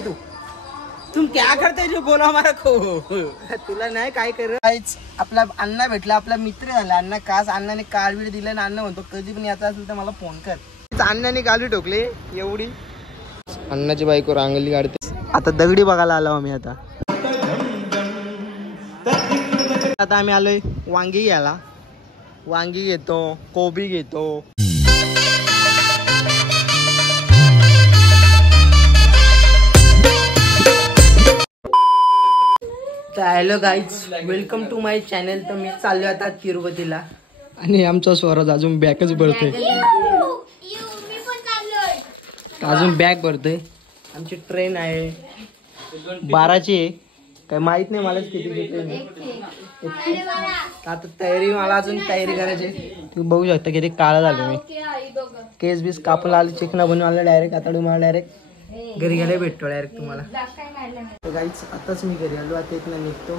तू तुम क्या करते जो बोला हमारा को तुला नाही काय कर. आपला अण्णा भेटला, आपला मित्र झाला अण्णा. कास अण्णाने काळवीड दिलं आणि अण्णा म्हणतो कधी पण याचा असेल तर मला फोन कर. अण्णाने काळवी ठोकली एवढी. अण्णाची बायको रांगली काढते. आता दगडी बघायला आलो आम्ही. आता आम्ही आलोय वांगी घ्यायला. वांगी घेतो, कोबी घेतो. तर hello guys, welcome to my channel. तर मी चाललो आता तिरुपतीला आणि आमचा स्वराज अजून बॅगच भरतोय. अजून बॅग भरतोय. आमची ट्रेन आहे 12ची आहे. काय माहित नाही मला किती ट्रेन आहे. आता तयारी मला अजून तयारी करायची. तुम्ही बघू शकता किती काळा झालो मी. केस बीस कापून आले, चिकना बनवून आलं डायरेक्ट. आता तुम्हाला डायरेक्ट घरी गेले भेटतो डायरेक्ट तुम्हाला. तर गाईच आताच मी घरी आलो. आता इथनं निघतो,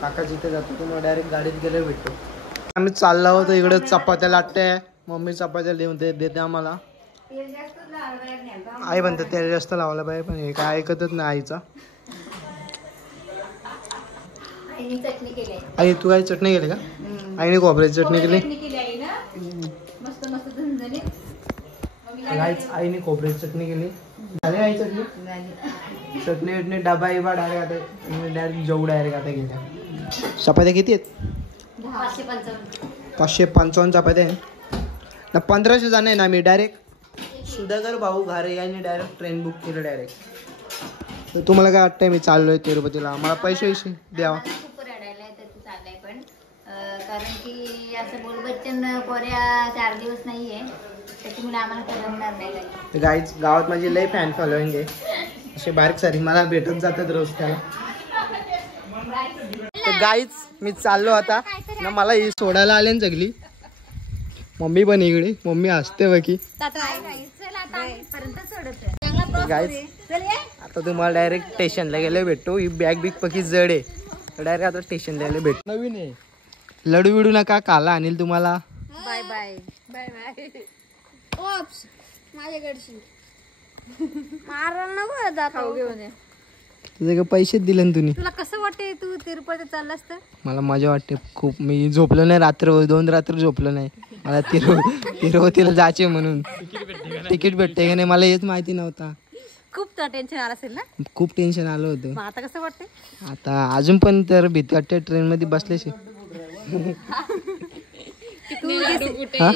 काकाची इथे जातो. तुम्हाला डायरेक्ट गाडीत गेले भेटतो. आम्ही चाललो होतो इकडे. चपात्या लाटते मम्मी. चपात्या देते आम्हाला. आई म्हणते तेल जास्त लावायला पाहिजे, पण हे काय ऐकतच नाही आईचा. आई तू काय चटणी केली का? आईने खोबऱ्याची चटणी केली. आईने खोबऱ्याची चटणी केली. झाली आई चटणी. चटणी वटणी डबा इबा डायरेक्ट जेवढा डायरेक्ट आता गेल्या. चपात्या किती आहेत? 555 चपात्या आहे ना. 1500 जण आहे ना. मी डायरेक्ट सुधाकर भाऊ घारे यांनी डायरेक्ट ट्रेन बुक केलं डायरेक्ट. तर तुम्हाला काय वाटतंय मी चाललोय तिरुपतीला? मला पैसे द्यावा. पण कारण की असं बोल बच्चन पोऱ्या 4 दिवस नाहीये, त्याच्यामुळे आम्हाला करमणार नाही. गाईज गावात माझी लय फॅन फॉलोइंग आहे. असे बारीक सारीक मला भेटत जातात रोज त्याला. तर गाईज मी चाललो आता ना. मला ही सोडायला आले ना सगळी. मम्मी पण इकडे. मम्मी हसते बाकी. गाईज आता तुम्हाला डायरेक्ट स्टेशनला गेले भेटतो. ही बॅग बिग पकी जड आहे. डायरेक्ट आता स्टेशनला गेले भेट. नवीन आहे. लडू बिडू नका, काला आणील तुम्हाला. Bye bye bye bye. Oops माझ्याकडची मारायला नको जातो घेऊन. तुझे काय पैसे दिले ना तुम्ही? तुला कसं वाटते तू तिरुपती चाललास तर? मला मजा वाटते खूप. मी झोपलो नाही रात्र 2 रात्र झोपलो नाही. मला तिरुपतीला जायचे म्हणून. तिकीट भेटते का नाही मला हेच माहिती नव्हता. खूप टेन्शन आलं असेल ना? खूप खूप टेन्शन आलं होतं. आता कसं वाटते? आता अजून पण तर भीती वाटते ट्रेन मध्ये बसल्याशी. तू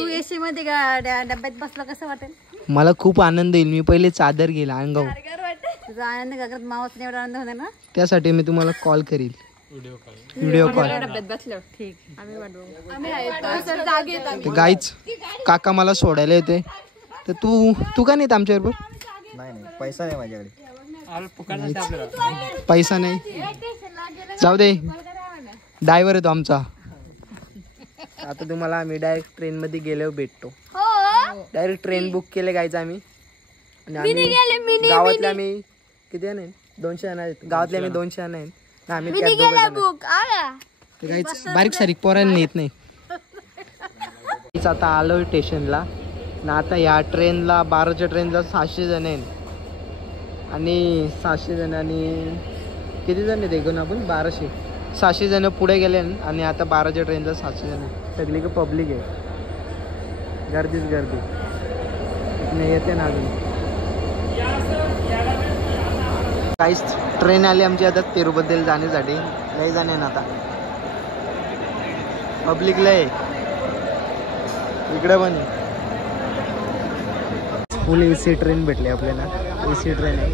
एसी मध्ये डब्यात बसला कसं वाटेल? मला खूप आनंद येईल. मी पहिले चादर घेईल अंगावर. तुझा आनंद गगनात मावत एवढा आनंद होणार ना. त्यासाठी मी तुम्हाला कॉल करील. Video call. डब्यात बसलो ठीक. आम्ही गाईच काका मला सोडायला येते. तर तू का नाही आमच्याबरोबर? नाही पैसा नाही माझ्याकडे. पैसा नाही जाऊ दे. ड्रायव्हर येतो आमचा. आता तुम्हाला आम्ही डायरेक्ट ट्रेन मध्ये गेल्यावर भेटतो. डायरेक्ट ट्रेन बुक केले गायचं आम्ही. आणि आम्ही गावातले आम्ही किती जण आहेत? 200 जण आहेत. गावातले आम्ही 200 जण आहेत. आम्ही बारीक सारीक पोरांनी येत नाही. आता आलो स्टेशनला ना. आता या ट्रेनला 12च्या ट्रेनला 700 जण आहेत. आणि 700 जण आणि किती जण आहेत एकूण आपण? 1200. 700 जण पुढे गेले आणि आता 12च्या ट्रेनला 700 जण. सगळी का पब्लिक आहे. गर्दीच गर्दी. नाही येते ना अजून. काहीच ट्रेन आली आमची आता तिरुपतीला जाण्यासाठी. लय जाणे ना आता. पब्लिक लय इकडे पण. फुल एसी ट्रेन भेटली आपल्याला. एसी ट्रेन आहे.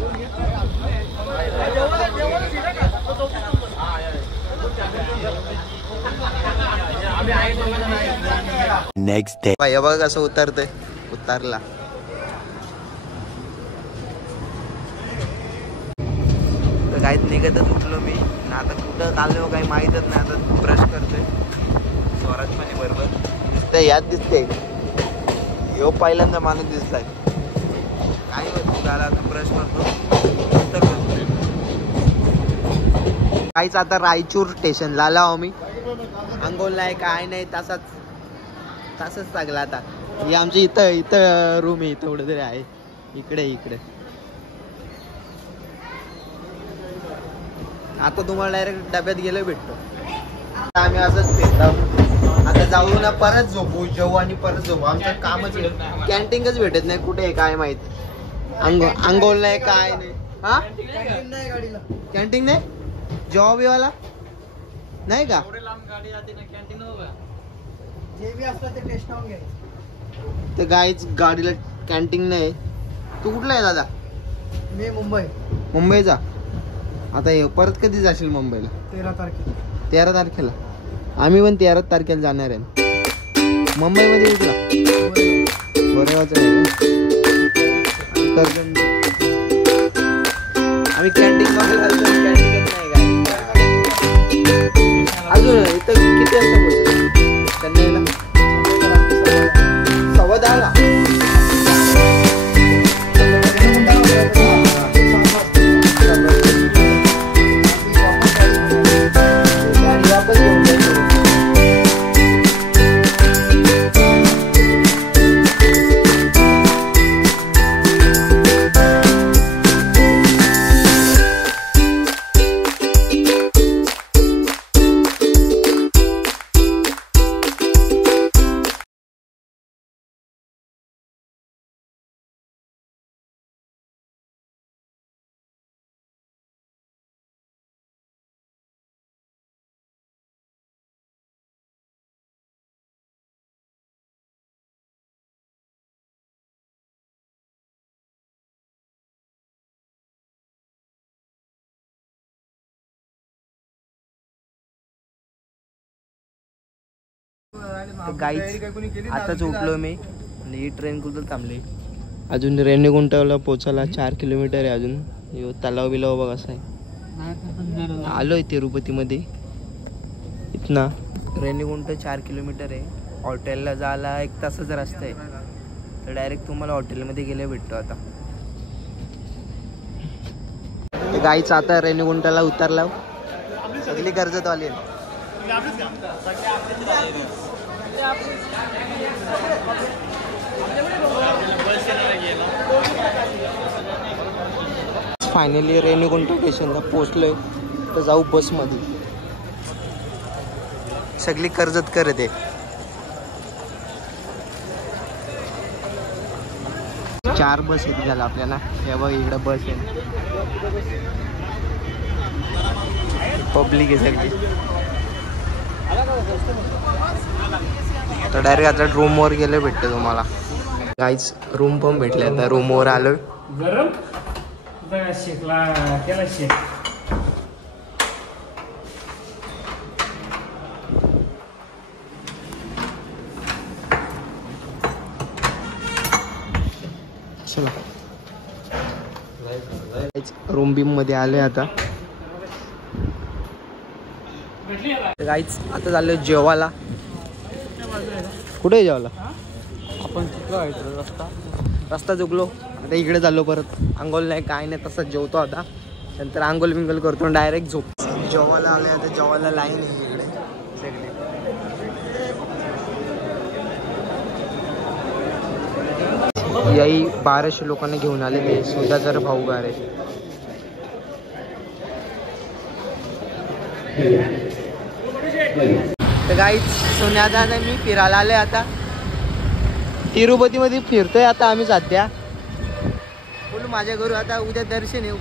Next day. हे बघा कसं उतरतंय. उतरला. तर काहीच निघतच उठलो मी ना. आता कुठं चाललो काही माहीतच नाही. आता ब्रश करतोय. स्वराज पण बरोबर दिसतंय. याद दिसते. यो पहिल्यांदा माणूस दिसलाय. काय होत झाला ब्रश करतो. काहीच आता रायचूर स्टेशनला आला आहो मी. अंगोल नाही काय नाही. तासच लागला आता. ही आमची इथं रूम आहे. इथं कुठेतरी आहे. इकडे आता तुम्हाला डायरेक्ट डब्यात गेलो भेटतो. आम्ही असंच फिरतो. आता जाऊ ना, परत झोपू, जेवू आणि परत झोपू. आमचं कामच कॅन्टीनच भेटत नाही कुठे काय माहित. अंगोल नाही काय नाही. हा कॅन्टीन नाही, जॉब वाला नाही का? ते गाईच गाडीला कॅन्टीन नाही. तू कुठला आहे दादा? मी मुंबईचा. आता परत कधी जाशील मुंबईला? 13 तारखेला. आम्ही पण 13 तारखेला जाणार आहे. मुंबईमध्ये कुठला? गोरेगावचा आहे. आम्ही कॅन्टीन मध्ये घालतो. कॅन्टीनच नाही काय अजून. इथं किती वाजता पोहोचतो चेन्नईला? 10:15. गाईच आताच उठलो मी आणि ही ट्रेन कुठं थांबली. अजून रेणीगुंटाला पोचायला 4 किलोमीटर आहे. अजून तलाव बिलाव बघ असं आहे. आलोय तिरुपतीमध्ये. इथना रेणीगुंट 4 किलोमीटर आहे. हॉटेलला जायला 1 तासाचा रस्ता आहे. तर डायरेक्ट तुम्हाला हॉटेलमध्ये गेले भेटतो. आता गाईच आता रेणीगुंटाला उतरला. सगळी कर्जत आली. फायनली रेणीगुंट स्टेशनला पोहोचलोय. तर जाऊ बस मध्ये. सगळी कर्जत करत आहे. 4 बस येते झाला आपल्याला. हे बघ इकडे बस आहे. पब्लिक आहे सगळी. तर डायरेक्ट आता रूमवर गेले भेटते तुम्हाला. काहीच रूम पण भेटले. आता रूमवर आलोय. चला रूम बीम मध्ये आले. आता गाईच आता चाललोय जेवायला. कुठे जेवायला? आपण रस्ता चुकलो. आता इकडे चाललो परत. अंघोल नाही काय नाही, तसंच जेवतो आता. नंतर अंघोल बिंगोल करतो डायरेक्ट झोप. जेवायला आले. आता जेवायला लाईन आहे इकडे सगळे. याही 1200 लोकांना घेऊन आले. ते सुधाकर भाऊ गारे. तर गाईच सोन्यादा मी फिरायला आले. आता तिरुपतीमध्ये फिरतोय आता आम्ही सध्या. बोलू माझ्या घरी. आता उद्या दर्शन येऊ.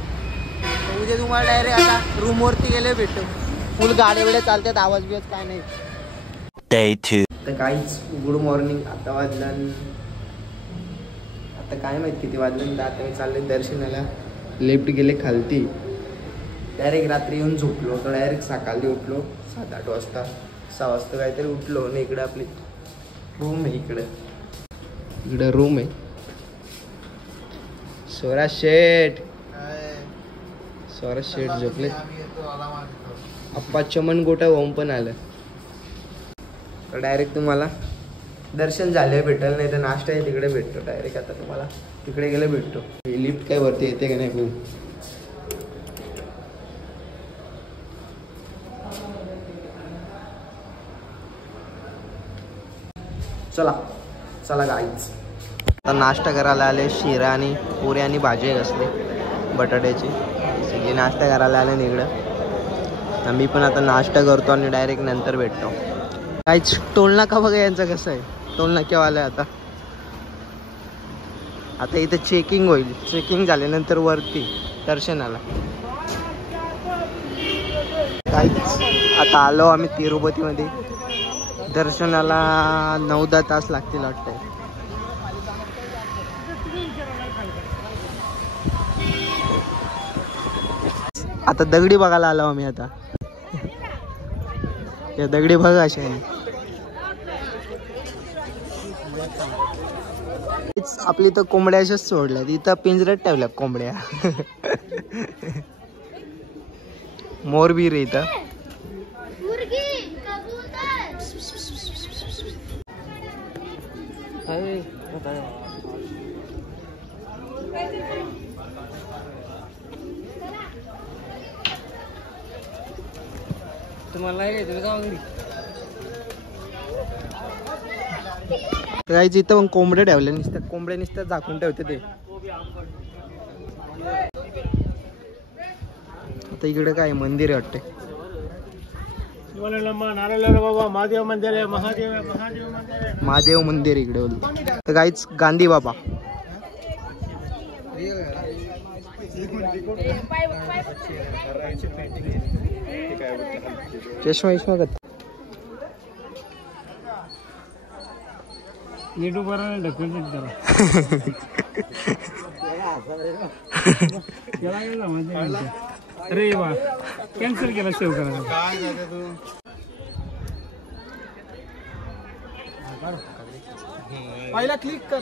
उद्या तुम्हाला डायरेक्ट आता रूमवरती गेले भेटतो. फुल गाड्या बिड्या चालतात. आवाज बिवाज काय नाही. तर गाईच गुड मॉर्निंग. आता वाजलं, आता काय माहित किती वाजलं. आता मी चालले दर्शनाला. लेफ्ट गेले खालती. डायरेक्ट रात्री येऊन झोपलो. तर डायरेक्ट सकाळी उठलो 7-8 वाजता. 6 वाजता काहीतरी उठलो. आणि इकडे आपली रूम आहे. इकडे रूम आहे. स्वराज शेठ झोपले. अप्पा चमन गोटा होम पण आलं. तर डायरेक्ट तुम्हाला दर्शन झाले भेटेल. नाही तर नाश्ता आहे तिकडे भेटतो डायरेक्ट. आता तुम्हाला तिकडे गेले भेटतो. लिफ्ट काय वरती येते का नाही. चला गाईच आता नाश्ता करायला आले. शिरा आणि पुरी आणि भाजी असली बटाट्याची. सगळी नाश्ता करायला आले इकडं. आम्ही पण आता नाश्ता करतो आणि डायरेक्ट नंतर भेटतो. काहीच टोल नाका बघा यांचं कसं आहे. टोल नाक्यावाला आहे आता इथे चेकिंग होईल. चेकिंग झाल्यानंतर वरती दर्शनाला. काहीच आता आलो आम्ही तिरुपतीमध्ये. दर्शनाला 9-10 तास लागतील वाटतंय. आता दगडी बघायला आलो आम्ही आता. या दगडी बघा अशा आहे. आपली तर कोंबड्या अशाच सोडल्यात. इथं पिंजऱ्यात ठेवल्या कोंबड्या. मोरबीर इथं. तुम्हाला काहीच इथं पण कोंबड्या ठेवल्या नुसत्या. कोंबड्या नुसत्या झाकून ठेवते ते. आता इकडे काय मंदिर आहे वाटते. महादेव मंदिर इकडे बोलतो. तर काहीच गांधी बाबा. चष्मा इष्मा का अरे वा कॅन्सल केला सेव्ह करायला. पहिला क्लिक कर.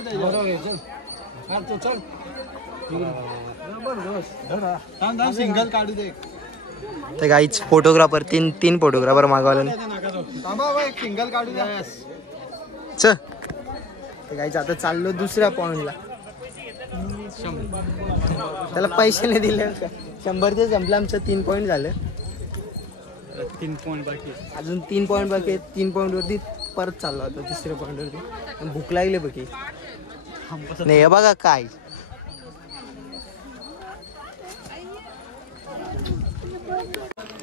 सिंगल काढू दे. तर काहीच फोटोग्राफर तीन फोटोग्राफर मागवले. सिंगल काढू द्या. च काहीच आता चाललो दुसऱ्या पॉइंटला. त्याला पैसे नाही दिले. 100चे संपलं आमचं. 3 पॉइंट झालं. 3 पॉइंट बाकी. अजून 3 पॉइंट बाकी आहेत. 3 पॉइंट वरती परत चाललो होता तिसऱ्या पॉइंट वरती. भूक लागली बघी. नाही हे बघा काय.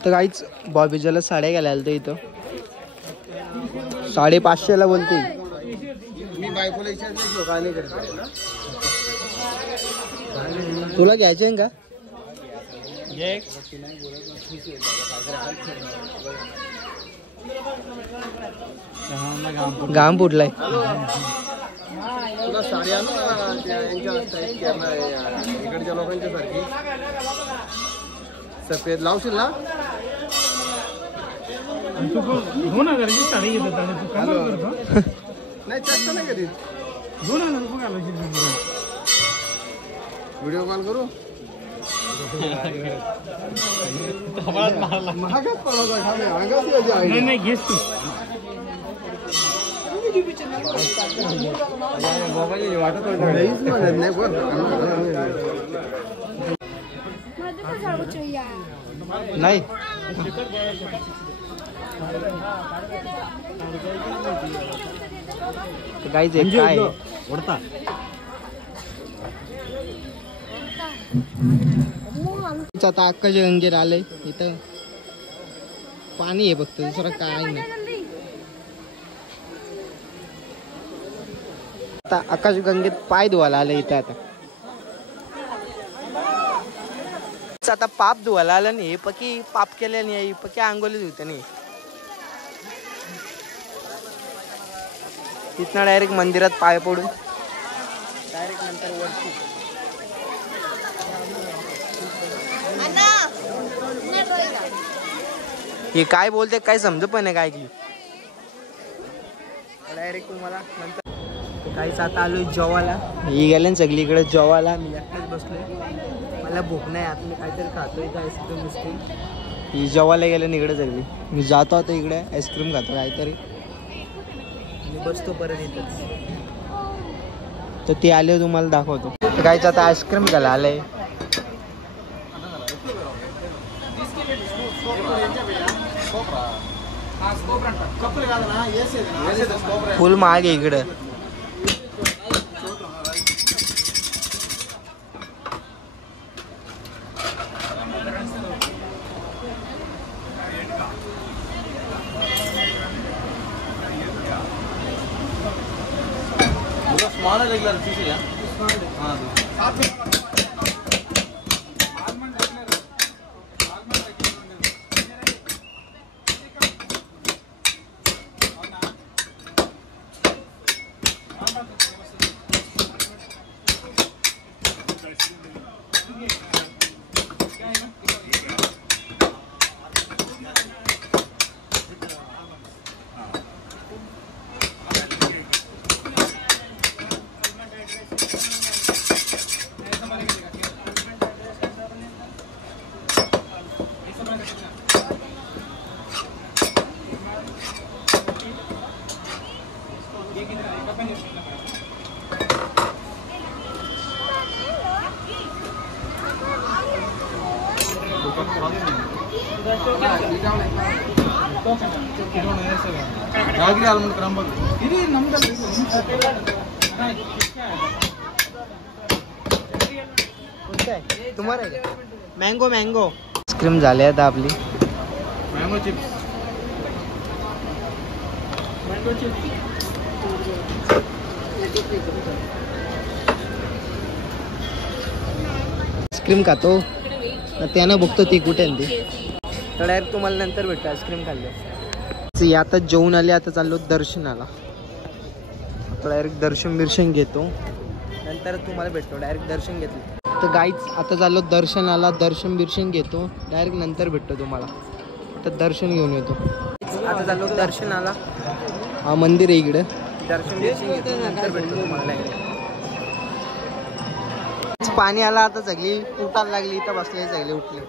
तर काहीच बॉबीजाला साड्या घ्यायला आलो इथं. 550ला बोलते. तुला घ्यायचे आहे का? घाम फुटलाय. तुला साड्या इकडच्या लोकांच्या सारखी सफेद लावशील ना. तू 2000ची साडी घेत होता. तू काय करतो? नाही चक्क नाही कधी. 2000 रुपये घालायचे. व्हिडिओ कॉल करू. नाही घेस तू. नाही काहीच काय ओढता. आता आकाश गंगेर आलंय. इथं पाणी आहे फक्त, दुसरं काय नाही. आता आकाश गंगेत पाय धुवायला आले इथं. आता पाप धुवायला आलं नाही. पकी पाप केले नाही. पकी आंघोळी धुते नाही. तिथनं डायरेक्ट मंदिरात पाय पडून डायरेक्ट नंतर वरती. हे काय बोलते काय समज पण आहे काय की. डायरेक्ट तुम्हाला नंतर काहीच. आता आलोय जेवायला. ही गेले सगळीकडे जेवायला. मी एकटाच बसलोय. मला भूक नाही. आता मी काहीतरी खातो इथं. आईस्क्रीम बिस्क्रीम. ही जेवायला गेले इकडे सगळी. मी जातो आता इकडे आईस्क्रीम खातो काहीतरी. मी बसतो परत इथंच. तर ते आले तुम्हाला दाखवतो. काहीच आता आईस्क्रीम घ्यायला आलंय. फुल महाग आहे इकडं. तुम्हाला मँगो मँगो आईस्क्रीम झाले आता आपली मँगो चिप्स आईस्क्रीम खातो ना त्यानं बघतो ती कुठे आहे ती तर डायरेक्ट तुम्हाला नंतर भेटतो आईस्क्रीम खाल्लं आता जेवून आले आता चाललो दर्शनाला आता डायरेक्ट दर्शन घेतो नंतर तुम्हाला भेटतो डायरेक्ट दर्शन घेतलं तर गाईच आता चाललो दर्शनाला दर्शन घेतो डायरेक्ट नंतर भेटतो तुम्हाला तर दर्शन घेऊन येतो आता चाललो दर्शनाला हा मंदिर आहे इकडं दर्शन घेतो नंतर भेटतो तुम्हाला पाणी आला आता सगळी उठायला लागली इथं बसले सगळे उठले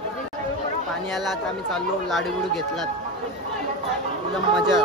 पाणी आला आता आम्ही चाललो लाडू गुडू घेतलात एकदम मजा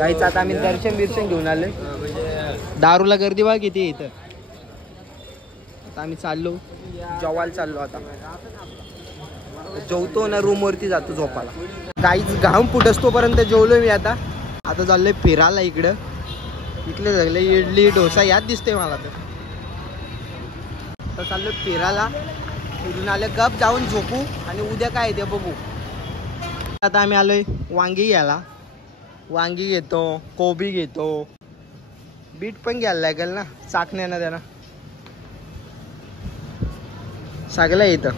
गाईचं आता आम्ही दर्शन घेऊन आलोय दारूला गर्दी बघा किती इथं आता आम्ही चाललो जेवायला चाललो आता जेवतो ना रूम वरती जातो झोपाला गाईच घाम फुटस तोपर्यंत जेवलोय मी आता चाललोय फिरायला इकडं इकडे सगळे इडली डोसा याद दिसते मला तर आता चाललोय फिरायला फिरून आले गप जाऊन झोपू आणि उद्या काय ते बघू आता आम्ही आलोय वांगी घ्यायला वांगी घेतो कोबी घेतो बीट पण घ्यायला लागेल ना चाकण्यानं त्यानं सगळं येतं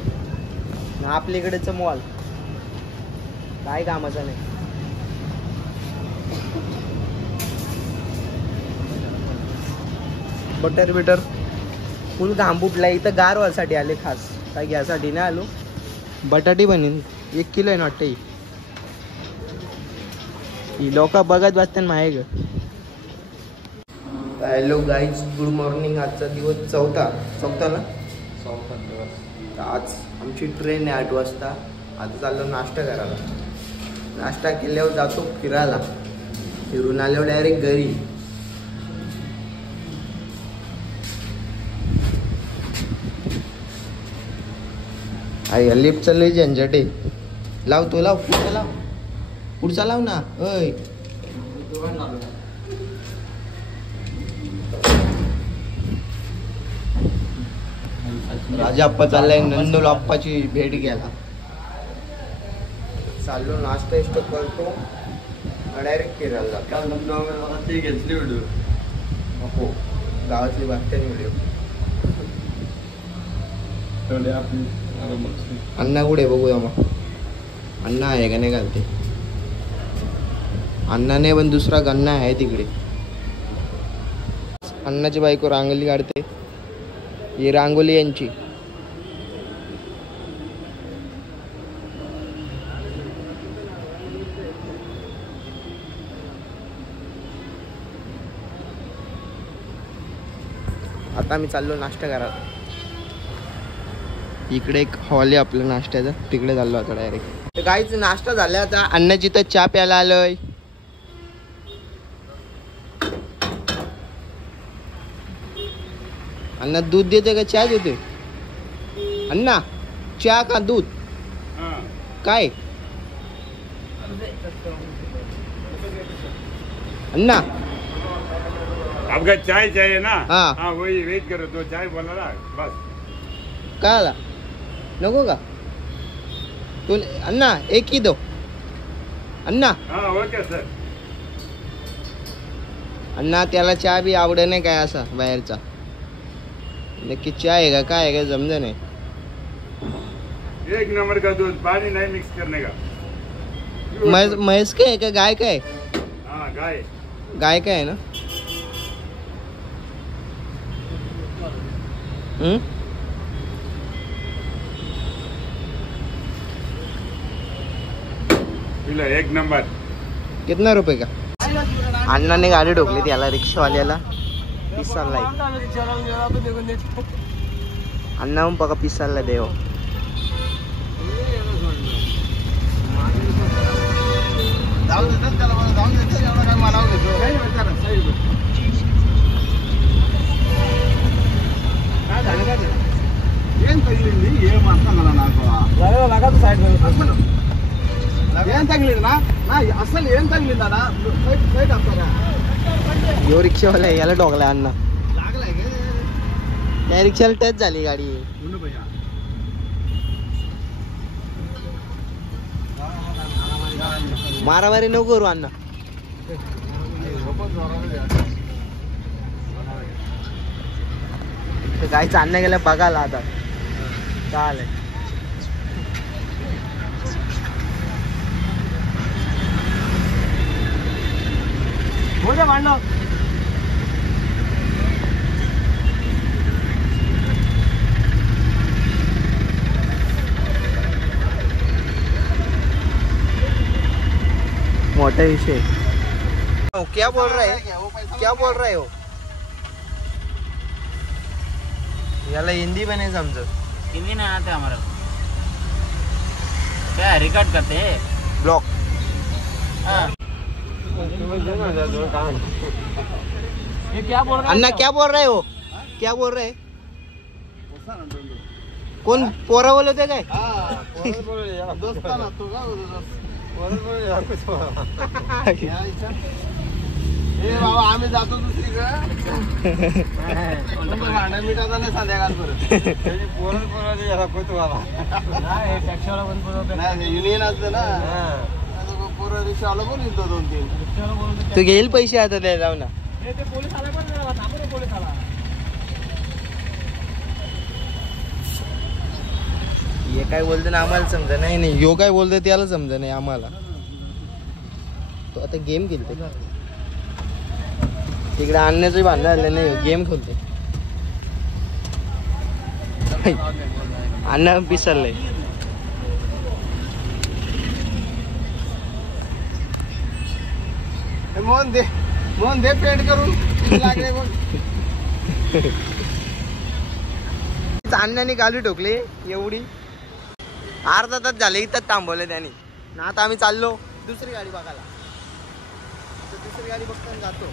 आपल्या इकडेचं मॉल काय कामाचं नाही बटर फुल घाम फुटला इथं गार व्हायसाठी आले खास काय घ्यासाठी नाही आलो बटाटी बनीन 1 किलो आहे वाटतं ही लोक बघत बसते माहे ग हॅलो गाईज गुड मॉर्निंग आजचा दिवस चौथा ना आज आमची ट्रेन आहे 8 वाजता आता चाललो नाश्ता करायला नाश्ता केल्यावर जातो फिरायला फिरून आल्यावर डायरेक्ट घरी आई लिफ्ट चाललंय झंझट आहे लाव पुढचा लाव ना अय राजा आप्पा चाललाय नंदोल आप्पाची भेट घ्यायला चाललो नाश्ता इष्ट करतो डायरेक्ट फिरायला ते घेतली व्हिडिओ नको गावातली बागते व्हिडिओ अण्णा कुठे बघूया मग अण्णा आहे का नाही घालते अण्णा नाही पण दुसरा गन्ना आहे तिकडे अण्णाची बायको रांगोली काढते ही रांगोली यांची आता आम्ही चाललो नाश्ता करायला. इकडे एक हॉल आहे आपलं नाश्त्याचा, तिकडे चाललो आता डायरेक्ट. तर काहीच नाश्ता झाला आता. अण्णाची तर चहा प्यायला आलोय. अण्णा दूध देते का चहा देते? अण्णा चहा का दूध काय? अन्ना आपका चाय चाहिए ना? हाँ. हाँ वही वेट करो, तो चाय बोला ना बस. काय आला नको का तू? अण्णा एक ही दो अण्णा. हाँ ओके सर. अण्णा त्याला चहा बी आवडे नाही काय असा बाहेरचा. नक्की चहा आहे का काय आहे का समजा नाही. एक नंबर का दूध, पानी नहीं मिक्स करने का. म्हैस काय आहे का गाय काय? हाँ गाय. गाय काय आहे ना. पिला एक नंबर. कितना रुपये का? अण्णाने गाडी ठोकली त्याला रिक्षावाल्याला. पिसाला अण्णा मग बघा पिसाला देव. यो रिक्षावाला याला ठोकला अण्णा. त्या रिक्षाला टच झाली गाडी. मारामारी नको करू अण्णा. काय चालण्या गेल्या बघायला आता चालेल. मोठं भांडण मोटा विषय. क्या बोल रहा है? क्या बोल रहा है हो? याला हिंदी पण नाही समजत. हिंदी नहीं आते हमारा. क्या रिकॉर्ड करते हैं? ब्लॉक. ये क्या बोल अन्ना क्या बोल रहे हो? क्या बोल रहे? कोण पोरा बोलत काय? आम्ही जातो दुसरीकडे मिठाचा नाही संध्याकाळपर्यंत युनियन असतं ना. पोरं रिक्षावाला बोलून येतो 2-3. तू घेईल पैसे आता द्यायला जाऊ ना. हे काय बोलतो ना आम्हाला समजा नाही. नाही यो काय बोलतो त्याला समजा नाही आम्हाला. तो आता गेम खेळते तिकडे. आणण्याचं भांडण आलं नाही. गेम खेळते. अण्णा पिसरलंय. मोहन दे पेंट करून लागले. अण्णाने गाडी ठोकली एवढी. अर्धा तास झाले इथं थांबवले त्यांनी ना. आता आम्ही चाललो दुसरी गाडी बघायला. दुसरी गाडी बघताना जातो.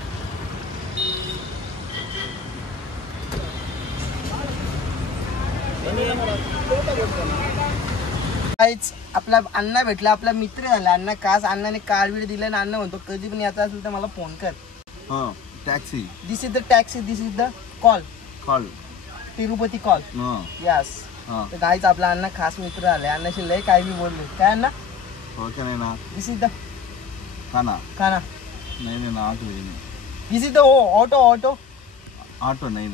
आपला अण्णा भेटला, आपला मित्र झाला. अण्णा कास अण्णाने कार्ड बीड दिलं ना. अण्णा म्हणतो कधी पण याचा असेल तर मला फोन कर. Taxi. This is the taxi. This is the call. Tirupati call. Yes. तर काहीच आपला अण्णा खास मित्र आले. अण्णाशी लय काय बी बोलले. काय अण्णा? दिस इज द खाना. दिस इज द ऑटो नाही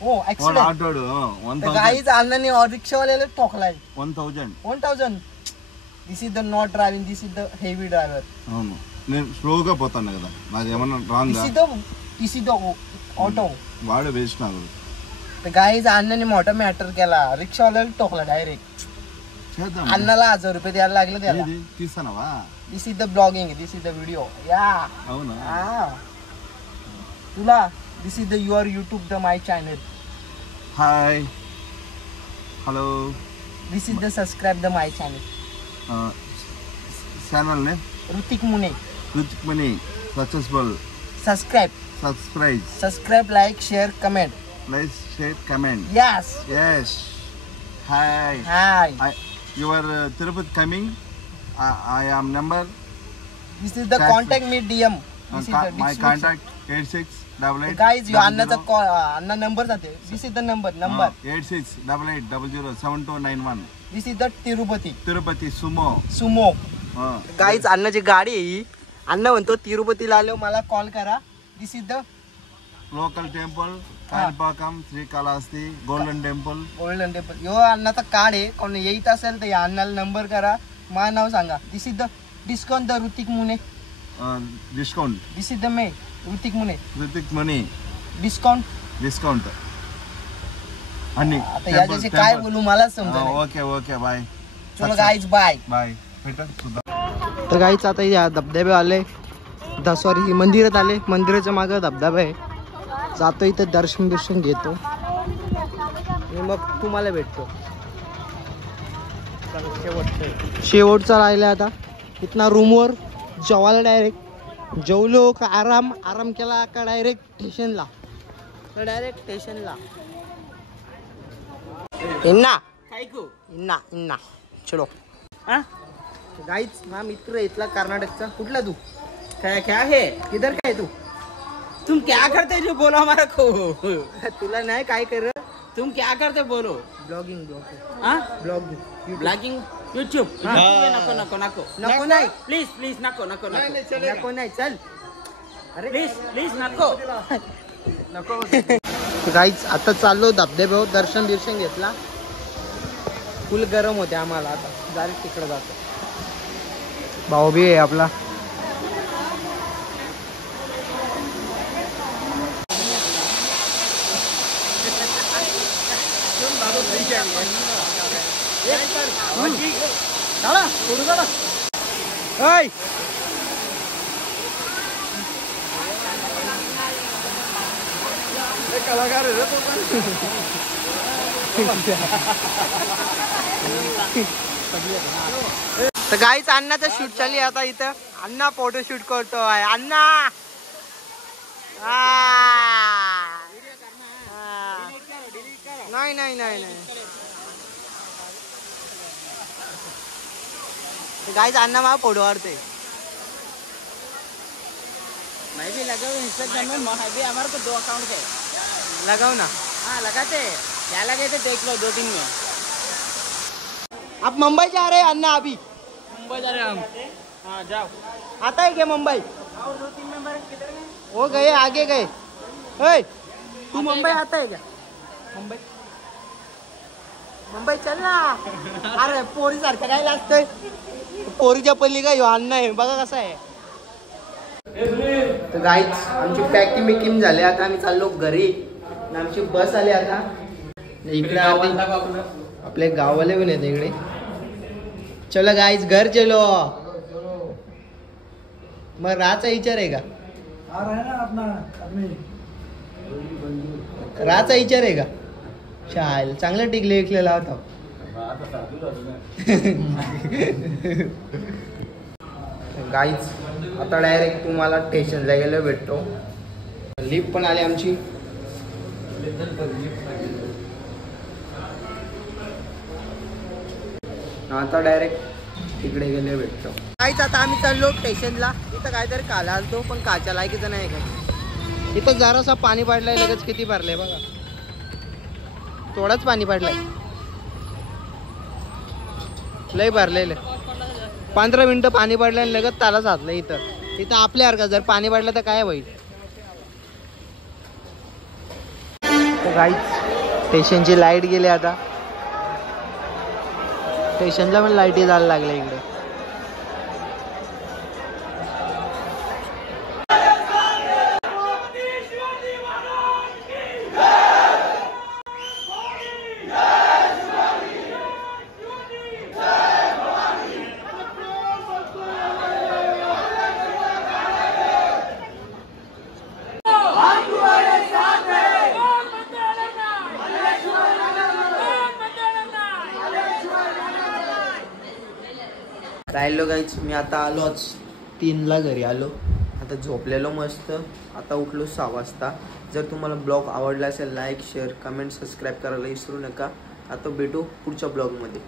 हो ऍक्सिडेंट. काहीच अण्णाने रिक्षावाल्याला ठोकलाय. 1000. This is the not driving. This is the heavy driver. నేను స్లోగా పోతాను కదా, నాకు ఏమన్నా రాందా? This is the auto. వాడు వేస్ట్ నాకు. तर गाईज अण्णाने मोठा मॅटर केला. रिक्षावाल्याला टोकला डायरेक्ट. अण्णाला 1000 रुपये द्यायला लागले त्याला. తీస్తానవా? This is the blogging. This is the video. या అవునా? तुला this is the your YouTube the my channel. Hi. Hello. This is the subscribe the my channel. Channel name? Rutik Mune. Rutik Mune. Successful. Subscribe. Subscribe. Like, share, comment. Like, share, comment. Yes. Yes. Hi. Hi. You are Tirupati coming. I am number. This is the contact me DM. This is the My description. contact 8688. Guys, you अन्नाचा call अन्ना number जाते. This is the number. 8688007291. This is the Tirupati Sumo. Guys अण्णाची गाडी आहे ही. अण्णा म्हणतो तिरुपतीला आलो मला call करा. This is the Local temple. Kalpakam, Sri Kalahasti, Golden Temple. Golden temple. यो अण्णाचा कार्ड आहे. कोण येत असेल तर या अण्णाला नंबर करा. माझं नाव सांगा. This is the discount the Rutik Mune. Discount. This is the may Rutik Mune. Rutik Mune. Discount. आणि आता याच्याशी काय बोलू मला समजा. Okay bye. चलो गाईज बाय. भेटा सुद्धा. तर गाईच आता या धबधबे आले. सॉरी ही मंदिरात आले. मंदिराच्या मागे धबधबा आहे. जातो इथे दर्शन घेतो आणि मग तुम्हाला भेटतो. शेवटचा राहिला आता. इथना रूमवर जेवायला डायरेक्ट जेवलो का आराम केला का डायरेक्ट स्टेशनला. इन्ना चलो. गाईच हा मित्र इथला कर्नाटकचा. कुठला तू? क्या है किधर का है तू? तुम क्या करते जो बोलो हमारे को? तुला नाही काय कर. तुम क्या करते बोलो? ब्लॉगिंग हाँ ब्लॉगिंग यूट्यूब नको नको नाही. प्लीज नको नको नाही चल. अरे प्लीज नको. गाईच आता चाललो धबधब्यावर. दर्शन घेतला. फुल गरम होते आम्हाला. आता डायरेक्ट तिकडे जातो. भाऊ बी आहे आपला. कलाकार आहे तो. तर गाईच अण्णाचं शूट चालू आता इथं. अण्णा फोटो शूट करतोय. अण्णा नाही गाईच अण्णा मला फोटो काढतोय. मैं भी लगा हूँ इंस्टाग्राम में. हमारे को 2 अकाउंट है. लगाओ ना. हाँ लगाते. क्या लगे थे देख लो 2-3 में. आप मुंबई जा रहे हैं अन्ना? अभी मुंबई जा रहे हम. हाँ जाओ. आता है क्या मुंबई? और 2-3 मेंबर किधर गए? वो गए आगे गए. तू मुंबई आता है क्या? मुंबई चल ना. अरे पोरी सारखं काय लागतंय. पोरीच्या पल्ली काय अण्णा आहे बघा कसा आहे. तर गाईच आमची पॅकिंग झाली. आता आम्ही चाललो घरी. आमची बस आली आता. इकडे आपले गाववाले पण येते इकडे. चलो गाईज घर चलो. मग राचा विचार आहे का? राचा विचार आहे का? चाल चांगलं टिकले विकलेला होता. गाईज आता डायरेक्ट तुम्हाला स्टेशनला गेलो भेटतो. लिफ्ट पण आली आमची. आता डायरेक्ट तिकडे गेले भेटतो. काहीच आता आम्ही चाललो स्टेशनला. इथं काहीतरी काला आलतो पण काच्या लायकीचं नाही का. इथं जरासा पाणी पडलाय. लगेच किती भरलंय बघा. थोडंच पाणी पडलंय. लय भरलेलं. 15 मिनिटं पाणी पडलं लगेच ताला साधलं. इथं आपल्यासारखं जर पाणी पडलं तर काय होईल. गाईच स्टेशनची लाईट गेली आता. स्टेशनला पण लाईटी जायला लागल्या इकडे. राहिलो गाईच. मी आता आलोच 3ला घरी आलो. आता झोपलेलो मस्त. आता उठलो 6 वाजता. जर तुम्हाला ब्लॉग आवडला असेल लाईक शेअर कमेंट सबस्क्राईब करायला विसरू नका. आता भेटू पुढच्या ब्लॉगमध्ये.